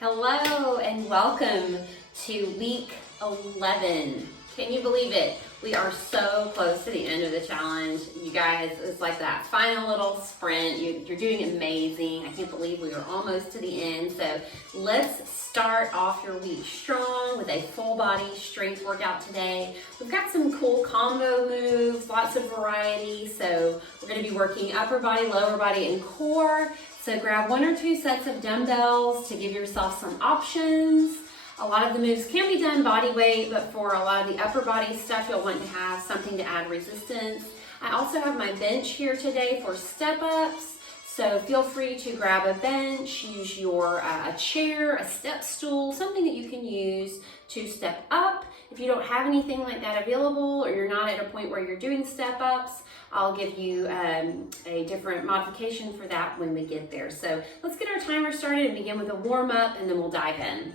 Hello and welcome to week 11. Can you believe it? We are so close to the end of the challenge. You guys, it's like that final little sprint. You're doing amazing. I can't believe we are almost to the end. So let's start off your week strong with a full body strength workout today. We've got some cool combo moves, lots of variety. So we're going to be working upper body, lower body, and core. So grab 1 or 2 sets of dumbbells to give yourself some options. A lot of the moves can be done body weight, but for a lot of the upper body stuff, you'll want to have something to add resistance. I also have my bench here today for step ups. So feel free to grab a bench, use your a chair, a step stool, something that you can use to step up. If you don't have anything like that available, or you're not at a point where you're doing step ups, I'll give you a different modification for that when we get there. So let's get our timer started and begin with a warm up, and then we'll dive in.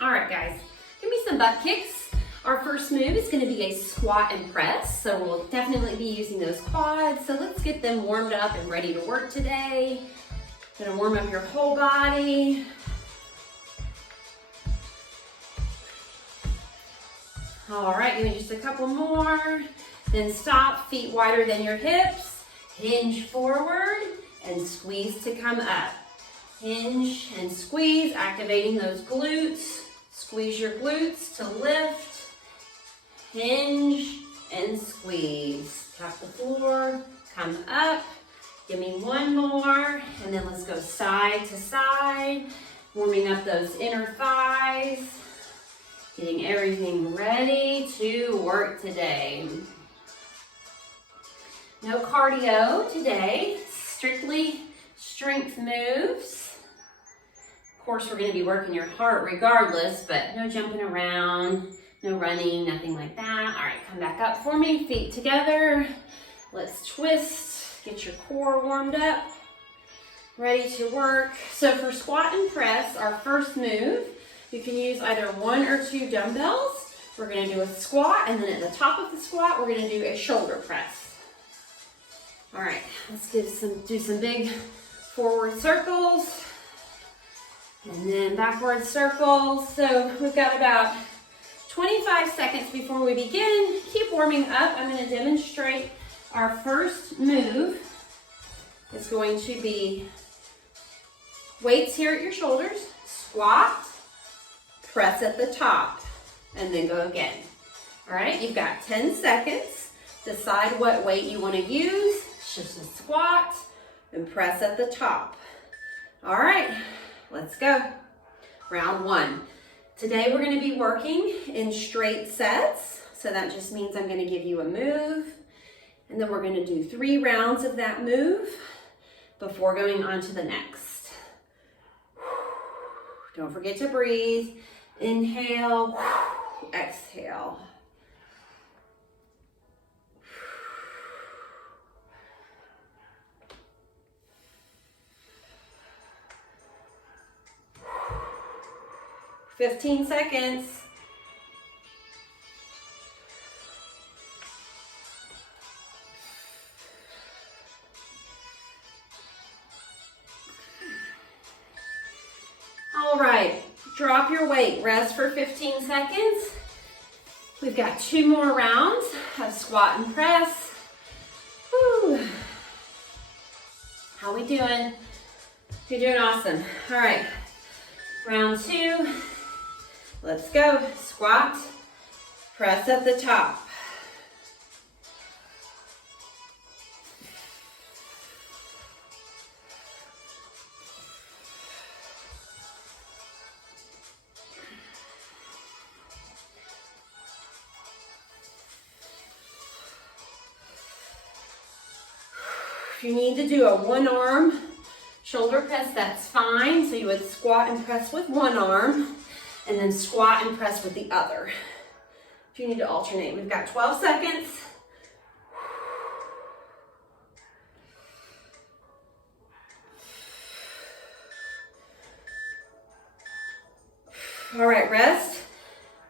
All right, guys, give me some butt kicks. Our first move is going to be a squat and press, so we'll definitely be using those quads. So let's get them warmed up and ready to work today. Gonna warm up your whole body. All right, give me just a couple more. Then stop, feet wider than your hips. Hinge forward and squeeze to come up. Hinge and squeeze, activating those glutes. Squeeze your glutes to lift. Hinge and squeeze. Tap the floor, come up. Give me one more, and then let's go side to side. Warming up those inner thighs. Getting everything ready to work today. No cardio today, strictly strength moves. Of course, we're going to be working your heart regardless, but no jumping around, no running, nothing like that. All right, come back up for me, feet together. Let's twist, get your core warmed up, ready to work. So for squat and press, our first move, you can use either 1 or 2 dumbbells. We're going to do a squat, and then at the top of the squat, we're going to do a shoulder press. All right, let's do some big forward circles. And then backward circles. So we've got about 25 seconds before we begin. Keep warming up. I'm going to demonstrate our first move. It's going to be weights here at your shoulders, squat, press at the top, and then go again. All right, you've got 10 seconds. Decide what weight you want to use. It's just a squat and press at the top. All right. Let's go. Round 1. Today we're going to be working in straight sets. So that just means I'm going to give you a move, and then we're going to do 3 rounds of that move before going on to the next. Don't forget to breathe. Inhale, exhale. "15 seconds. All right, drop your weight, rest for 15 seconds. We've got 2 more rounds of squat and press. Whew. How we doing? You're doing awesome. All right, round 2. Let's go. Squat, press at the top. If you need to do a 1-arm shoulder press, that's fine. So you would squat and press with 1 arm, and then squat and press with the other. If you need to alternate, we've got 12 seconds. All right, rest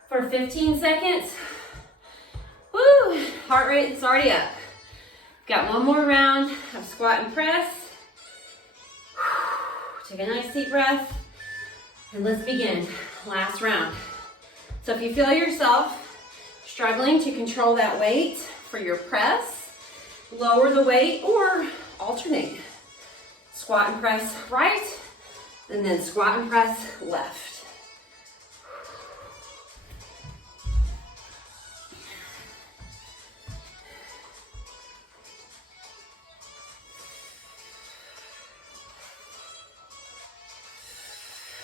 for 15 seconds. Woo, heart rate is already up. Got 1 more round of squat and press. Take a nice deep breath, and let's begin. Last round. So if you feel yourself struggling to control that weight for your press, lower the weight or alternate. Squat and press right, and then squat and press left.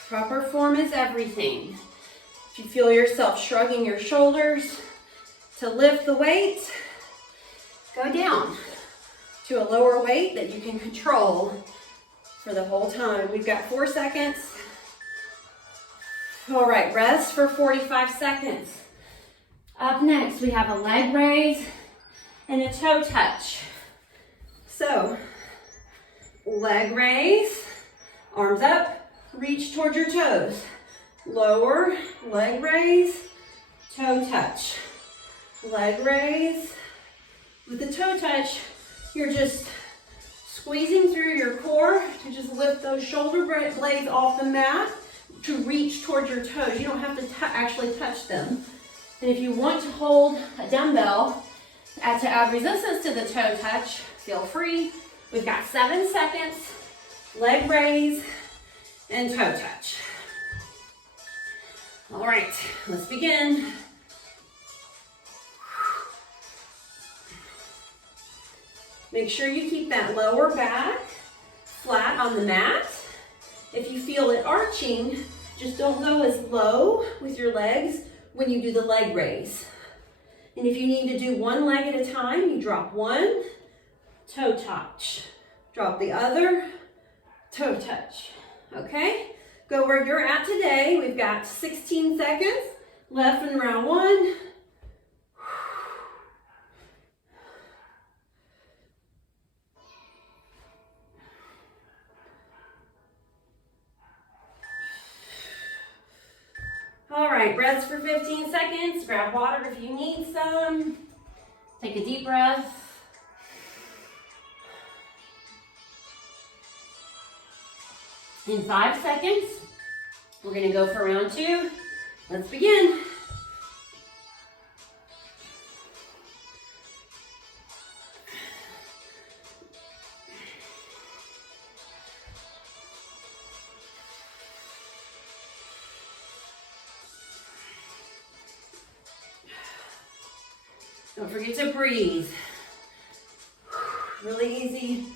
Proper form is everything. If you feel yourself shrugging your shoulders to lift the weight, go down to a lower weight that you can control for the whole time. We've got 4 seconds. All right, rest for 45 seconds. Up next, we have a leg raise and a toe touch. So, leg raise, arms up, reach towards your toes. Lower, leg raise, toe touch. Leg raise. With the toe touch, you're just squeezing through your core to just lift those shoulder blades off the mat to reach towards your toes. You don't have to actually touch them. And if you want to hold a dumbbell to add resistance to the toe touch, feel free. We've got 7 seconds, leg raise, and toe touch. All right, let's begin. Make sure you keep that lower back flat on the mat. If you feel it arching, just don't go as low with your legs when you do the leg raise. And if you need to do one leg at a time, you drop one, toe touch. Drop the other, toe touch. Okay? Go where you're at today. We've got 16 seconds left in round 1. All right, rest for 15 seconds. Grab water if you need some. Take a deep breath. In 5 seconds, we're gonna go for round 2. Let's begin. Don't forget to breathe. Really easy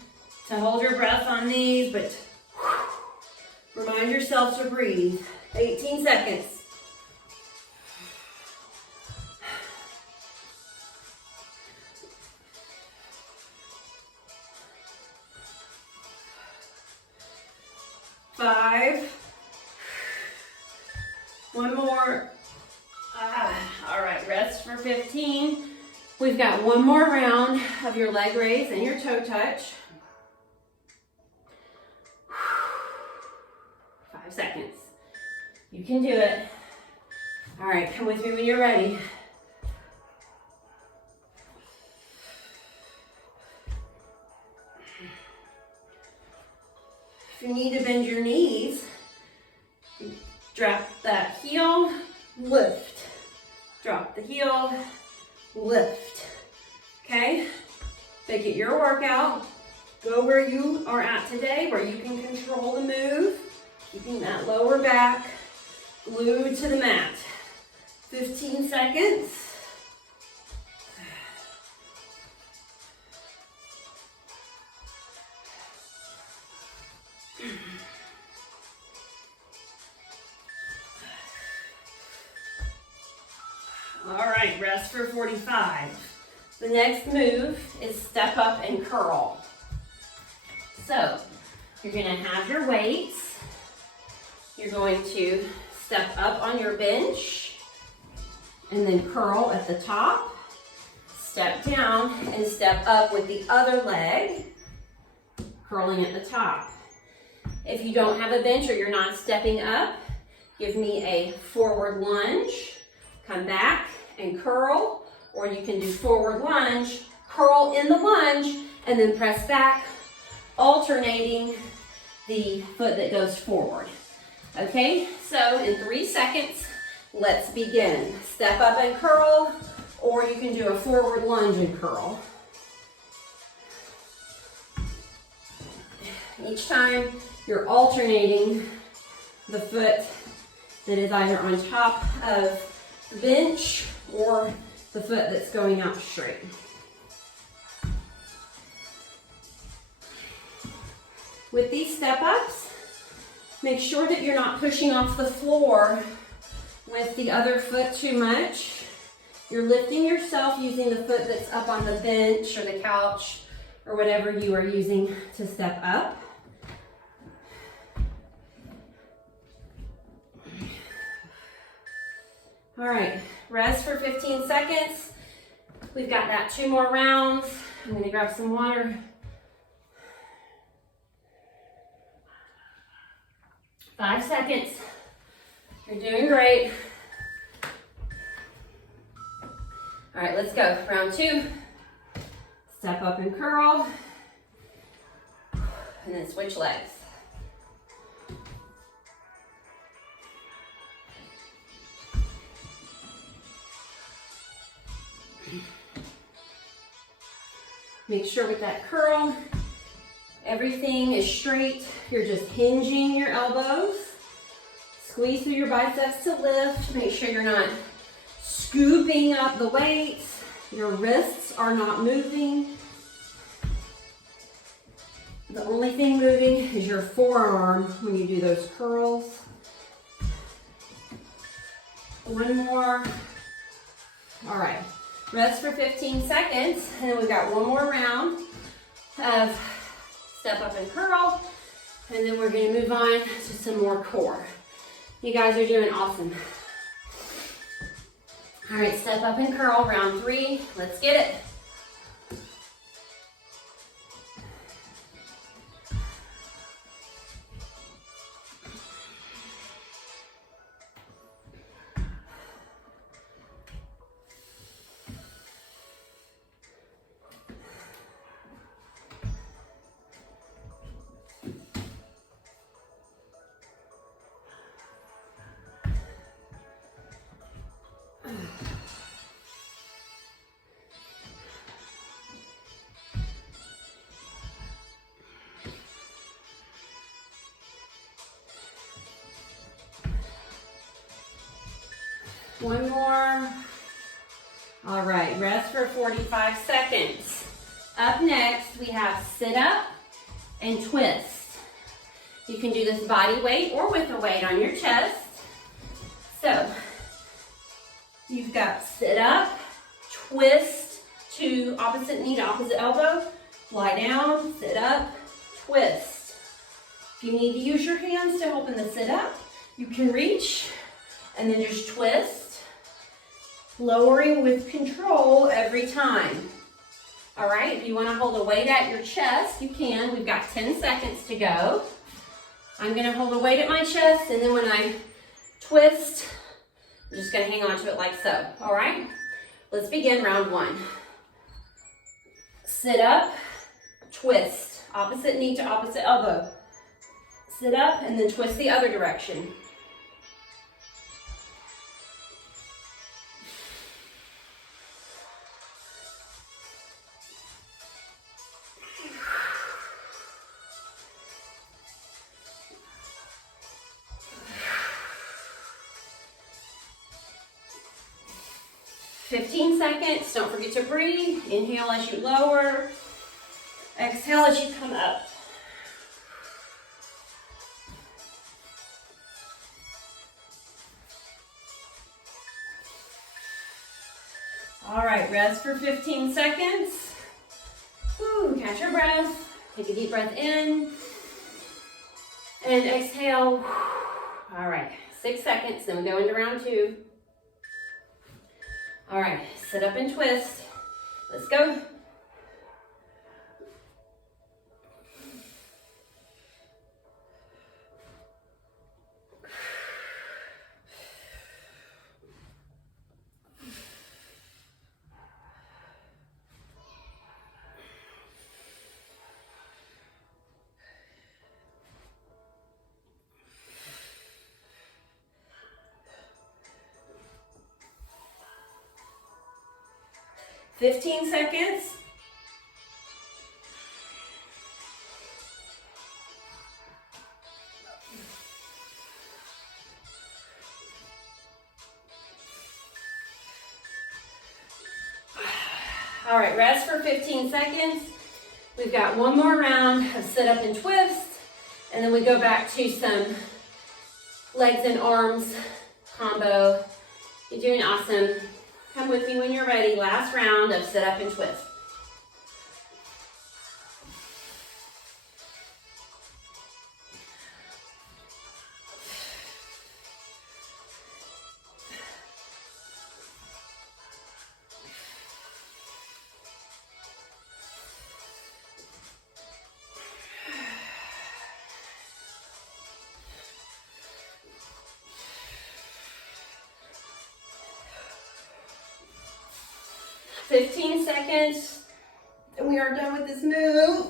to hold your breath on these, but remind yourself to breathe. 18 seconds. Five. One more. All right, rest for 15. We've got one more round of your leg raise and your toe touch. 5 seconds. You can do it. All right, come with me when you're ready. If you need to bend your knees, drop that heel, lift. Drop the heel, lift. Okay? Make it your workout. Go where you are at today, where you can control the move. Keeping that lower back glued to the mat. 15 seconds. All right, rest for 45. The next move is step up and curl. So, you're gonna have your weights. You're going to step up on your bench and then curl at the top. Step down and step up with the other leg, curling at the top. If you don't have a bench or you're not stepping up, give me a forward lunge, come back and curl, or you can do forward lunge, curl in the lunge, and then press back, alternating the foot that goes forward. Okay, so in 3 seconds, let's begin. Step up and curl, or you can do a forward lunge and curl. Each time you're alternating the foot that is either on top of the bench or the foot that's going out straight. With these step ups, make sure that you're not pushing off the floor with the other foot too much. You're lifting yourself using the foot that's up on the bench or the couch or whatever you are using to step up. All right, rest for 15 seconds. We've got that 2 more rounds. I'm gonna grab some water. Five seconds. You're doing great. All right, let's go. Round 2. Step up and curl. And then switch legs. Make sure with that curl, everything is straight. You're just hinging your elbows. Squeeze through your biceps to lift. Make sure you're not scooping up the weights. Your wrists are not moving. The only thing moving is your forearm when you do those curls. 1 more. All right. Rest for 15 seconds, and then we've got 1 more round of step up and curl, and then we're gonna move on to some more core. You guys are doing awesome. All right, step up and curl, round 3, let's get it. One more. All right, rest for 45 seconds. Up next, we have sit up and twist. You can do this body weight or with a weight on your chest. So, you've got sit up, twist to opposite knee to opposite elbow, lie down, sit up, twist. If you need to use your hands to help in the sit up, you can reach and then just twist. Lowering with control every time. All right, if you want to hold a weight at your chest, you can. We've got 10 seconds to go. I'm going to hold a weight at my chest, and then when I twist, I'm just going to hang on to it like so. All right, let's begin round 1. Sit up, twist, opposite knee to opposite elbow. Sit up and then twist the other direction. Seconds. Don't forget to breathe. Inhale as you lower. Exhale as you come up. All right, rest for 15 seconds. Woo, catch your breath. Take a deep breath in. And exhale. All right, 6 seconds, then we go into round 2. All right, sit up and twist. Let's go. 15 seconds. All right, rest for 15 seconds. We've got one more round of sit up and twist, and then we go back to some legs and arms combo. You're doing awesome. Come with me when you're ready. Last round of sit up and twist. $15 seconds, and we are done with this move.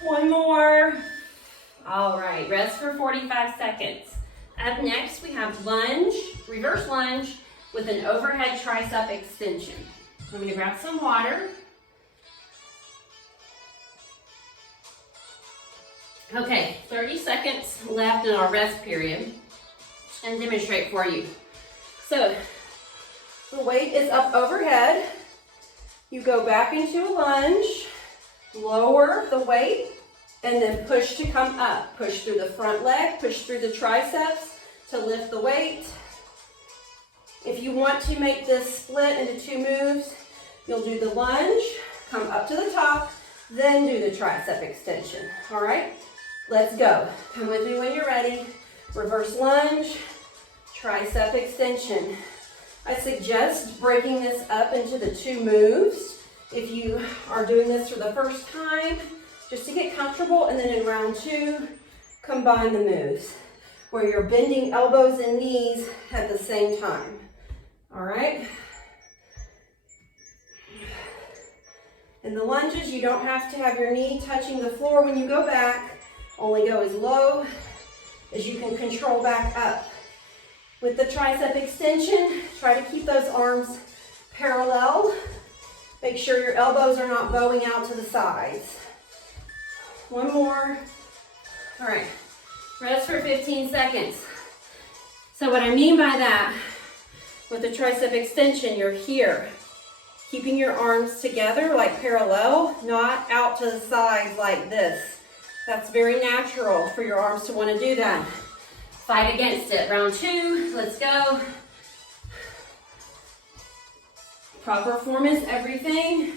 One more. All right, rest for 45 seconds. Up next, we have lunge, reverse lunge with an overhead tricep extension. So I'm gonna grab some water. Okay, 30 seconds left in our rest period. Just gonna demonstrate for you. So, the weight is up overhead. You go back into a lunge, lower the weight, and then push to come up. Push through the front leg, push through the triceps to lift the weight. If you want to make this split into two moves, you'll do the lunge, come up to the top, then do the tricep extension, all right? Let's go. Come with me when you're ready. Reverse lunge, tricep extension. I suggest breaking this up into the two moves if you are doing this for the first time, just to get comfortable, and then in round two, combine the moves where you're bending elbows and knees at the same time. All right? In the lunges, you don't have to have your knee touching the floor when you go back. Only go as low as you can control back up. With the tricep extension, try to keep those arms parallel. Make sure your elbows are not bowing out to the sides. One more. All right, rest for 15 seconds. So what I mean by that, with the tricep extension, you're here, keeping your arms together like parallel, not out to the sides like this. That's very natural for your arms to want to do that. Fight against it. Round two, let's go. Proper form is everything.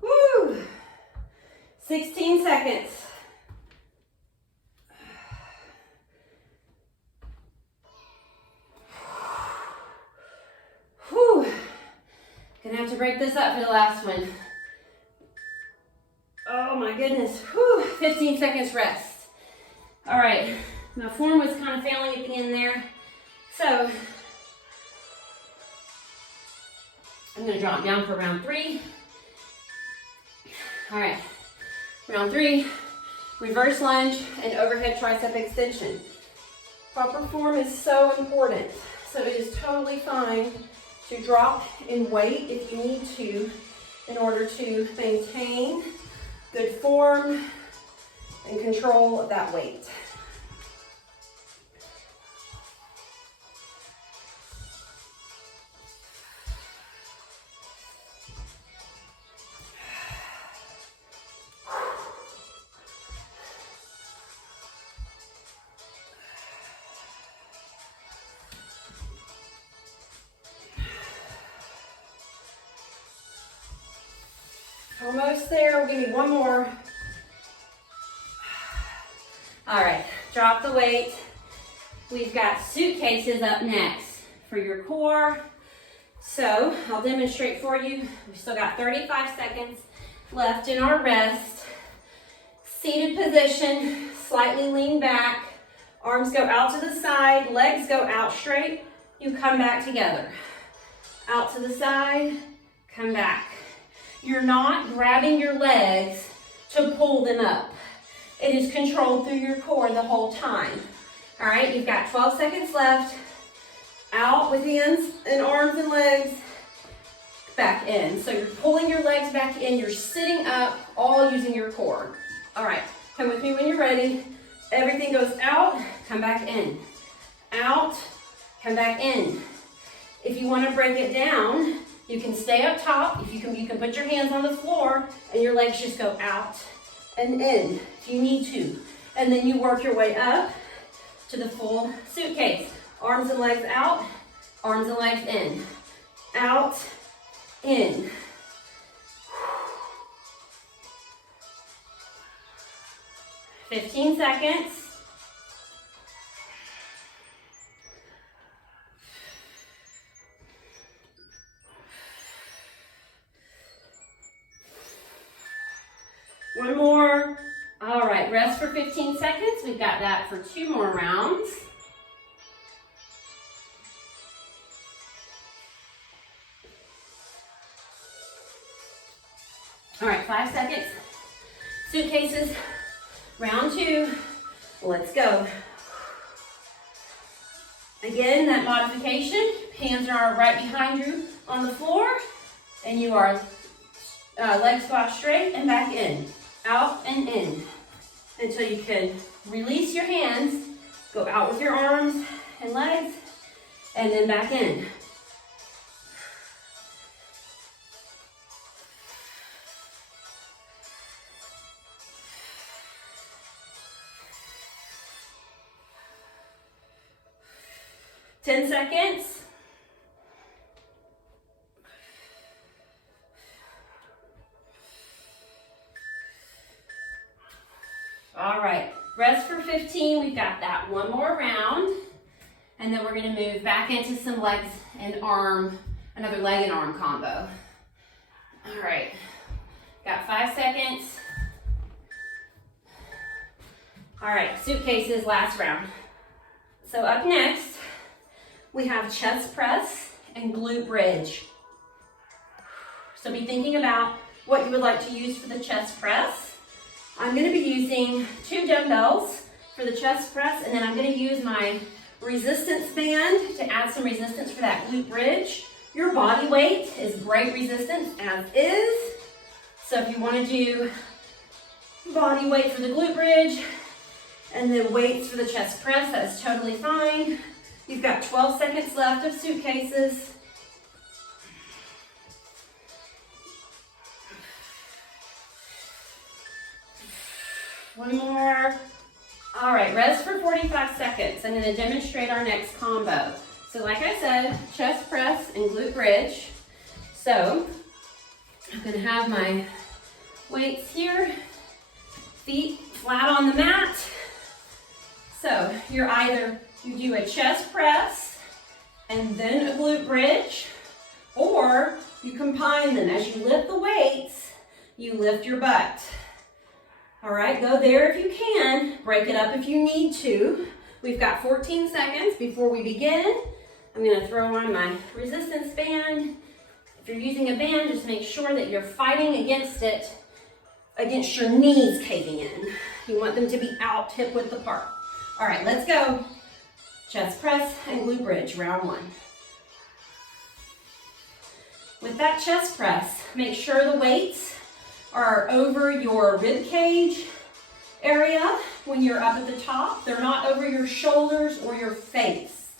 Woo! 16 seconds. Whew. Gonna have to break this up for the last one. Oh my goodness. Whew. 15 seconds rest. All right, my form was kind of failing at the end there. So I'm gonna drop down for round three. All right, round three, reverse lunge and overhead tricep extension. Proper form is so important. So it is totally fine to drop in weight if you need to in order to maintain good form and control of that weight. Almost there, we'll give me one more. All right, drop the weight. We've got suitcases up next for your core. So I'll demonstrate for you. We've still got 35 seconds. left in our rest. Seated position, slightly lean back. Arms go out to the side, legs go out straight. You come back together. Out to the side, come back. You're not grabbing your legs to pull them up. It is controlled through your core the whole time. All right, you've got 12 seconds left. Out with hands and arms and legs, back in. So you're pulling your legs back in, you're sitting up, all using your core. All right, come with me when you're ready. Everything goes out, come back in. Out, come back in. If you want to break it down, you can stay up top. If you can put your hands on the floor and your legs just go out and in if you need to. And then you work your way up to the full suitcase. Arms and legs out, arms and legs in. Out, in. "15 seconds. One more. All right, rest for 15 seconds. We've got that for 2 more rounds. All right, 5 seconds. Suitcases, round 2. Let's go. Again, that modification, hands are right behind you on the floor, and you are legs go out straight and back in, out and in, until you can release your hands, go out with your arms and legs, and then back in. Ten seconds. All right, rest for 15. We've got that one more round. And then we're gonna move back into some legs and arm, another leg and arm combo. All right, got 5 seconds. All right, suitcases, last round. So up next, we have chest press and glute bridge. So be thinking about what you would like to use for the chest press. I'm gonna be using 2 dumbbells for the chest press, and then I'm gonna use my resistance band to add some resistance for that glute bridge. Your body weight is great resistance as is. So if you wanna do body weight for the glute bridge and then weights for the chest press, that's totally fine. You've got 12 seconds left of suitcases. One more. All right, rest for 45 seconds. I'm gonna demonstrate our next combo. So like I said, chest press and glute bridge. So I'm gonna have my weights here, feet flat on the mat. So you do a chest press and then a glute bridge, or you combine them. As you lift the weights, you lift your butt. All right, go there if you can. Break it up if you need to. We've got 14 seconds before we begin. I'm gonna throw on my resistance band. If you're using a band, just make sure that you're fighting against it, against your knees caving in. You want them to be out hip width apart. All right, let's go. Chest press and glute bridge, round 1. With that chest press, make sure the weights are over your rib cage area when you're up at the top. They're not over your shoulders or your face.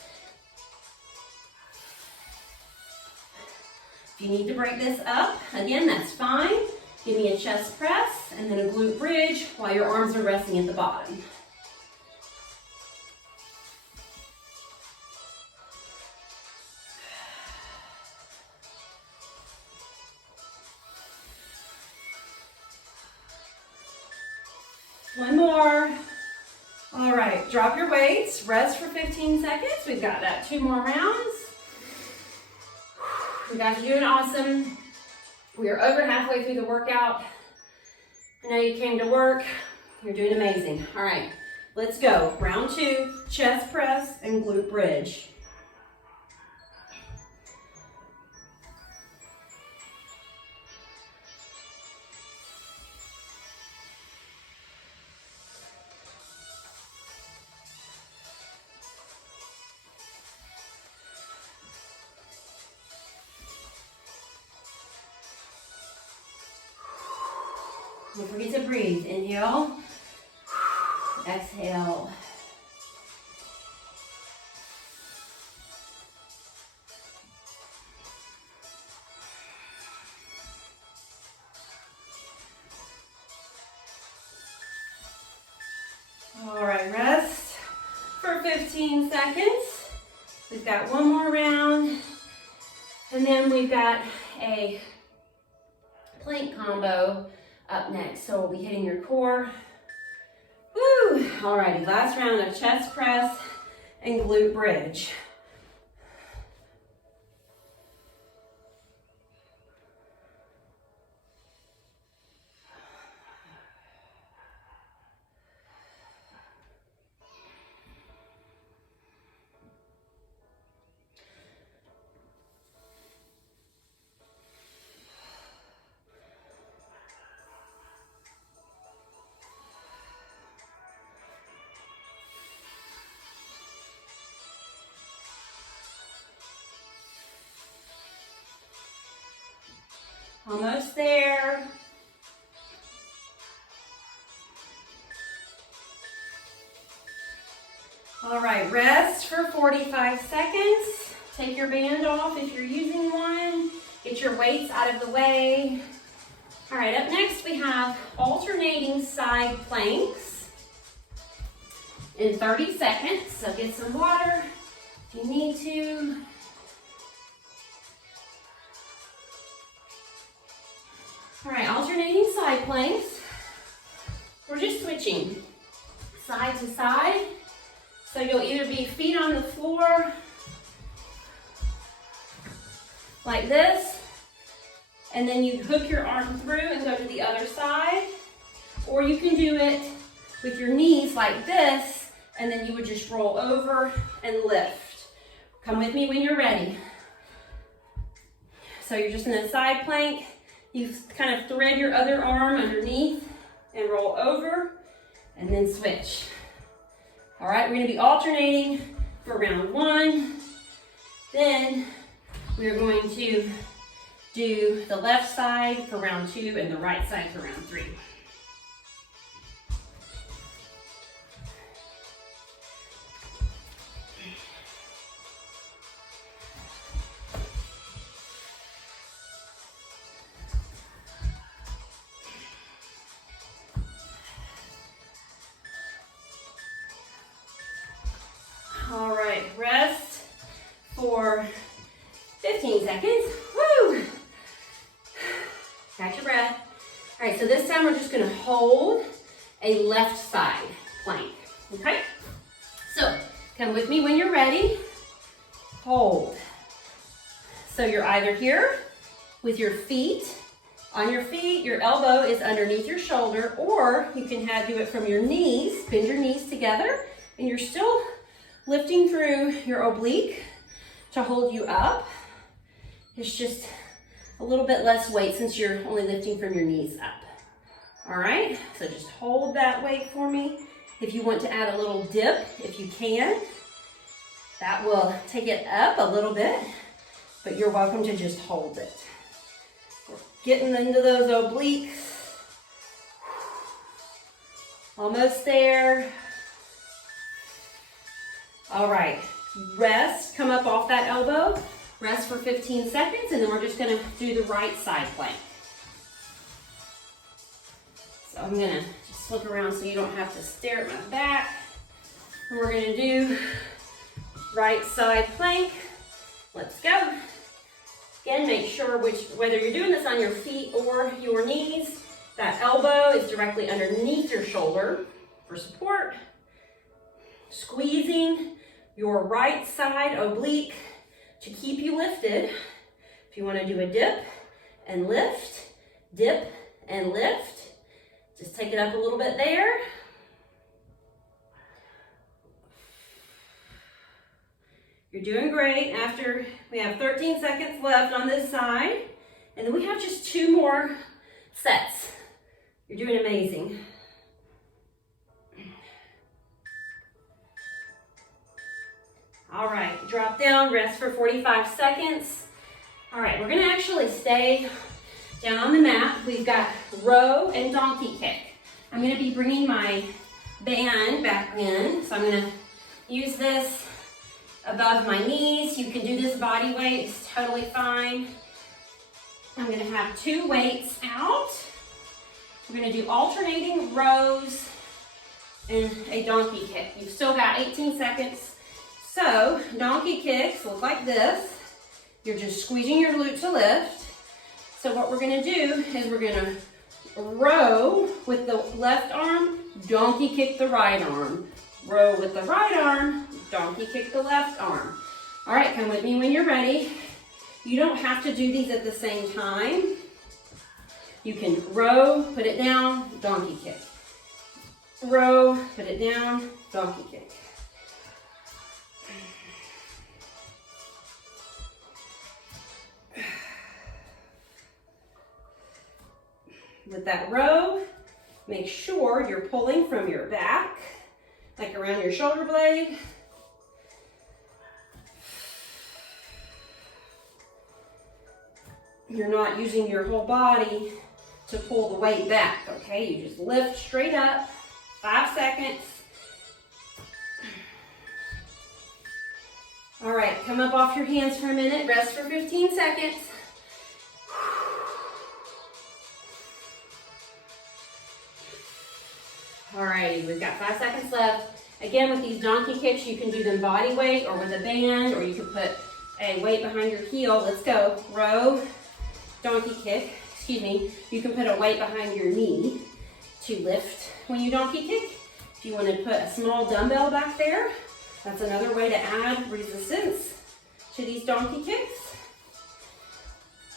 If you need to break this up, again, that's fine. Give me a chest press and then a glute bridge while your arms are resting at the bottom. One more. All right, drop your weights, rest for 15 seconds. We've got that 2 more rounds. You guys are doing awesome. We are over halfway through the workout. I know you came to work. You're doing amazing. All right, let's go. Round 2, chest press and glute bridge. Don't forget to breathe. Inhale, exhale. All right, rest for 15 seconds. We've got one more round, and then we've got a plank combo up next. So we'll be hitting your core. Woo! Alrighty, last round of chest press and glute bridge. Almost there. All right, rest for 45 seconds. Take your band off if you're using one. Get your weights out of the way. All right, up next we have alternating side planks in 30 seconds. So get some water if you need to. All right, alternating side planks. We're just switching side to side. So you'll either be feet on the floor like this, and then you hook your arm through and go to the other side, or you can do it with your knees like this, and then you would just roll over and lift. Come with me when you're ready. So you're just in a side plank. You kind of thread your other arm underneath and roll over and then switch. All right, we're gonna be alternating for round 1. Then we're going to do the left side for round 2 and the right side for round 3. All right, rest for 15 seconds. Woo! Catch your breath. All right, so this time we're just gonna hold a left side plank, okay? So come with me when you're ready. Hold. So you're either here with your feet on your feet, your elbow is underneath your shoulder, or you can do it from your knees, bend your knees together, and you're still lifting through your oblique to hold you up. It's just a little bit less weight since you're only lifting from your knees up. All right, so just hold that weight for me. If you want to add a little dip, if you can, that will take it up a little bit, but you're welcome to just hold it. We're getting into those obliques. Almost there. All right, rest, come up off that elbow, rest for 15 seconds, and then we're just gonna do the right side plank. So I'm gonna just flip around so you don't have to stare at my back. And we're gonna do right side plank. Let's go. Again, make sure whether you're doing this on your feet or your knees, that elbow is directly underneath your shoulder for support. Squeezing your right side oblique to keep you lifted. If you want to do a dip and lift, Just take it up a little bit there. You're doing great. After we have 13 seconds left on this side, and then we have just 2 more sets. You're doing amazing. All right, drop down, rest for 45 seconds. All right, we're gonna actually stay down on the mat. We've got row and donkey kick. I'm gonna be bringing my band back in, so I'm gonna use this above my knees. You can do this body weight, it's totally fine. I'm gonna have 2 weights out. We're gonna do alternating rows and a donkey kick. You've still got 18 seconds. So, donkey kicks look like this. You're just squeezing your glute to lift. So what we're gonna do is we're gonna row with the left arm, donkey kick the right arm. Row with the right arm, donkey kick the left arm. All right, come with me when you're ready. You don't have to do these at the same time. You can row, put it down, donkey kick. Row, put it down, donkey kick. With that row, make sure you're pulling from your back, like around your shoulder blade. You're not using your whole body to pull the weight back, okay? You just lift straight up, 5 seconds. All right, come up off your hands for a minute, rest for 15 seconds. Alrighty, we've got 5 seconds left. Again, with these donkey kicks, you can do them body weight or with a band, or you can put a weight behind your heel. Let's go. Row, donkey kick. Excuse me. You can put a weight behind your knee to lift when you donkey kick. If you want to put a small dumbbell back there, that's another way to add resistance to these donkey kicks.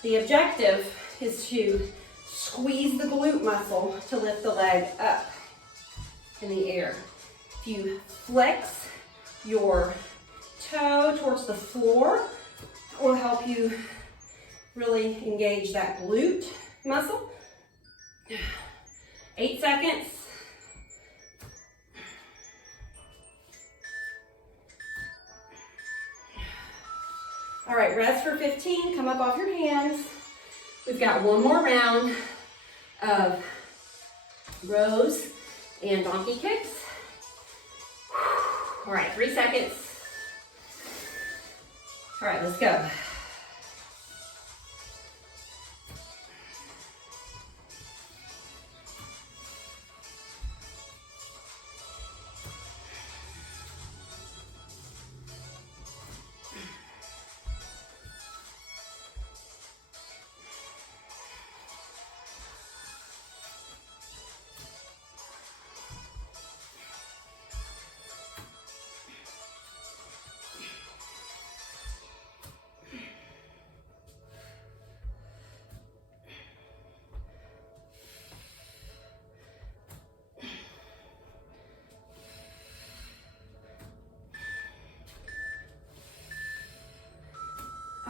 The objective is to squeeze the glute muscle to lift the leg up in the air. If you flex your toe towards the floor, it will help you really engage that glute muscle. 8 seconds. All right, rest for 15. Come up off your hands. We've got 1 more round of rows and donkey kicks. All right, 3 seconds. All right, let's go.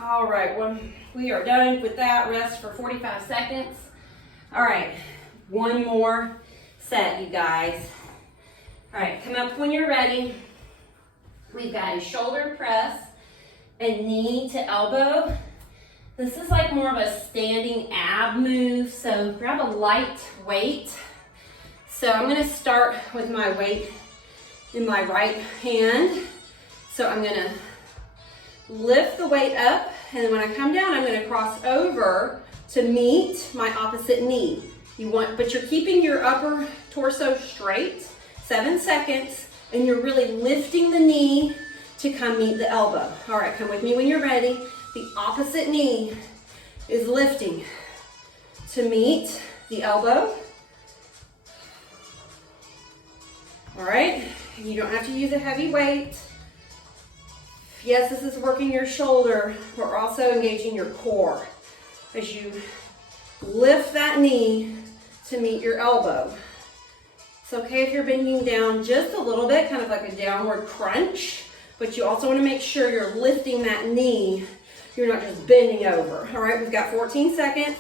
All right, when we are done with that, rest for 45 seconds. All right, 1 more set, you guys. All right, come up when you're ready. We've got a shoulder press and knee to elbow. This is like more of a standing ab move, so grab a light weight. So I'm gonna start with my weight in my right hand. So I'm gonna lift the weight up, and then when I come down, I'm gonna cross over to meet my opposite knee. But you're keeping your upper torso straight, 7 seconds, and you're really lifting the knee to come meet the elbow. All right, come with me when you're ready. The opposite knee is lifting to meet the elbow. All right, you don't have to use a heavy weight. Yes, this is working your shoulder. We're also engaging your core as you lift that knee to meet your elbow. It's okay if you're bending down just a little bit, kind of like a downward crunch, but you also want to make sure you're lifting that knee. You're not just bending over. All right, we've got 14 seconds.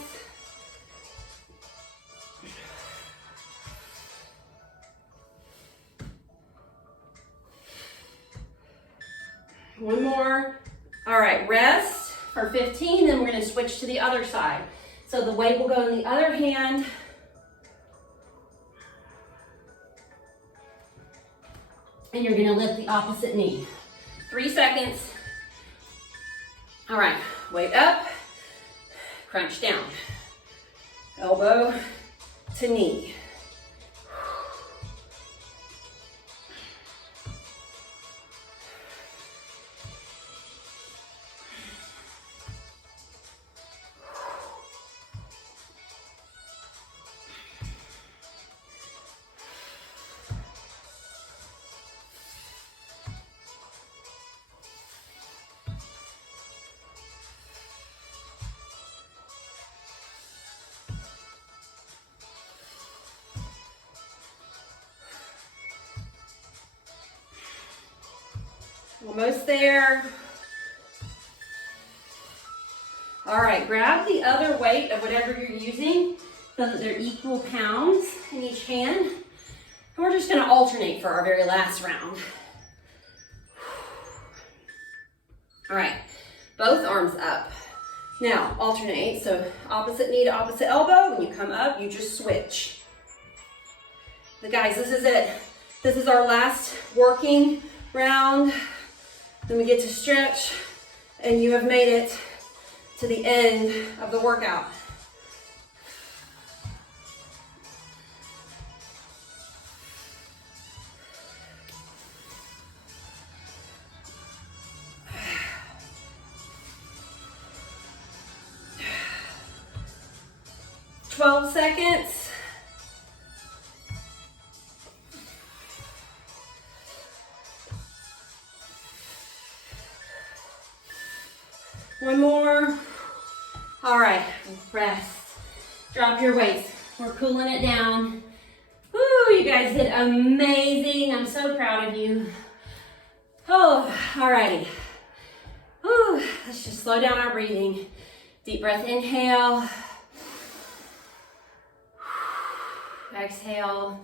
One more. All right, rest for 15, then we're going to switch to the other side. So the weight will go in the other hand. And you're going to lift the opposite knee. 3 seconds. All right, weight up, crunch down. Elbow to knee. 'Almost there. All right, grab the other weight of whatever you're using so that they're equal pounds in each hand. And we're just gonna alternate for our very last round. All right, both arms up. Now, alternate, so opposite knee to opposite elbow. When you come up, you just switch. But guys, this is it. This is our last working round. Then we get to stretch, and you have made it to the end of the workout. Twelve seconds. One more. All right, rest. Drop your weights. We're cooling it down. Woo, you guys did amazing. I'm so proud of you. Oh, all righty. Woo, let's just slow down our breathing. Deep breath, inhale. Exhale.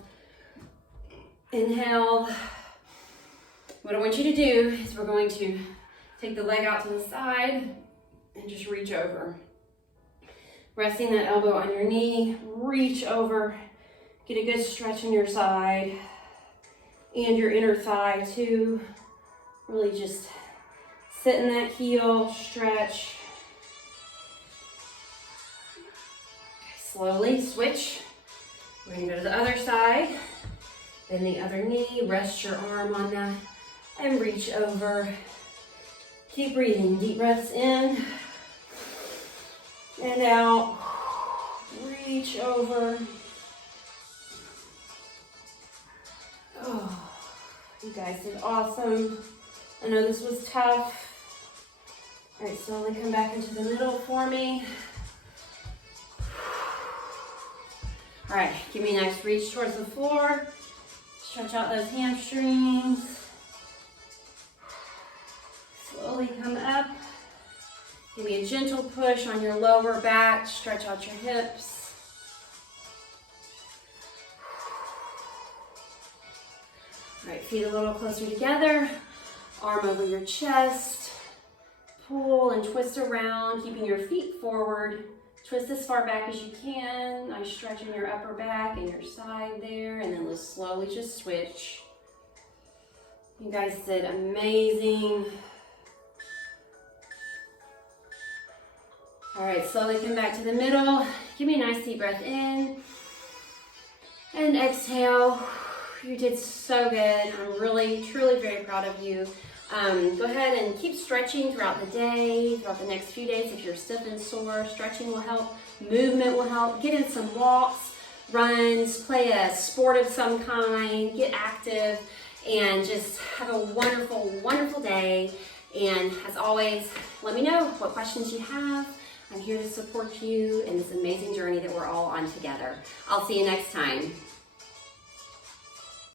Inhale. What I want you to do is we're going to take the leg out to the side and just reach over. Resting that elbow on your knee, reach over, get a good stretch in your side and your inner thigh too. Really just sit in that heel, stretch. Slowly switch. We're gonna go to the other side, then the other knee, rest your arm on that and reach over. Keep breathing, deep breaths in and out. Reach over. Oh, you guys did awesome. I know this was tough. All right, slowly come back into the middle for me. All right, give me a nice reach towards the floor. Stretch out those hamstrings. Slowly come up. Give me a gentle push on your lower back. Stretch out your hips. All right, feet a little closer together. Arm over your chest. Pull and twist around, keeping your feet forward. Twist as far back as you can. Nice stretch in your upper back and your side there. And then let's slowly just switch. You guys did amazing. All right, slowly come back to the middle. Give me a nice deep breath in. And exhale. You did so good. I'm really, truly very proud of you. Go ahead and keep stretching throughout the day, throughout the next few days. If you're stiff and sore, stretching will help. Movement will help. Get in some walks, runs, play a sport of some kind, get active, and just have a wonderful, wonderful day. And as always, let me know what questions you have. I'm here to support you in this amazing journey that we're all on together. I'll see you next time.